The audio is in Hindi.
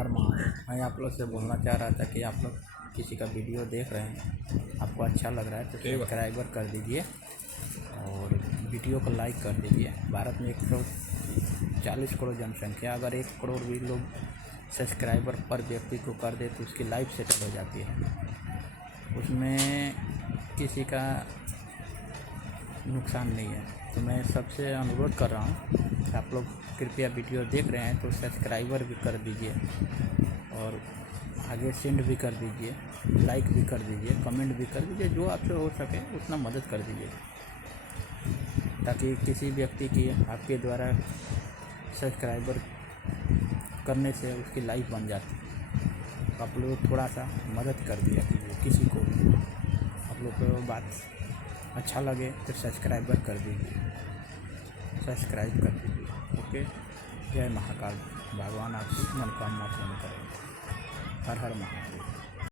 हर महादेव। मैं आप लोग से बोलना चाह रहा था कि आप लोग किसी का वीडियो देख रहे हैं, आपको अच्छा लग रहा है तो सब्सक्राइबर कर दीजिए और वीडियो को लाइक कर दीजिए। भारत में 140 करोड़ जनसंख्या, अगर 1 करोड़ भी लोग सब्सक्राइबर पर व्यक्ति को कर दे तो उसकी लाइफ सेटल हो जाती है, उसमें किसी का नुकसान नहीं है। तो मैं सबसे अनुरोध कर रहा हूँ कि आप लोग कृपया वीडियो देख रहे हैं तो सब्सक्राइबर भी कर दीजिए और आगे सेंड भी कर दीजिए, लाइक भी कर दीजिए, कमेंट भी कर दीजिए, जो आपसे हो सके उतना मदद कर दीजिए, ताकि किसी व्यक्ति की आपके द्वारा सब्सक्राइबर करने से उसकी लाइफ बन जाती है। तो आप लोग थोड़ा सा मदद कर दिया कीजिए किसी को भी। आप लोग को बात अच्छा लगे तो सब्सक्राइबर कर दीजिए, सब्सक्राइब कर दीजिए। ओके, जय महाकाल। भगवान आपकी मनोकामना पूर्ण करें। हर हर महादेव।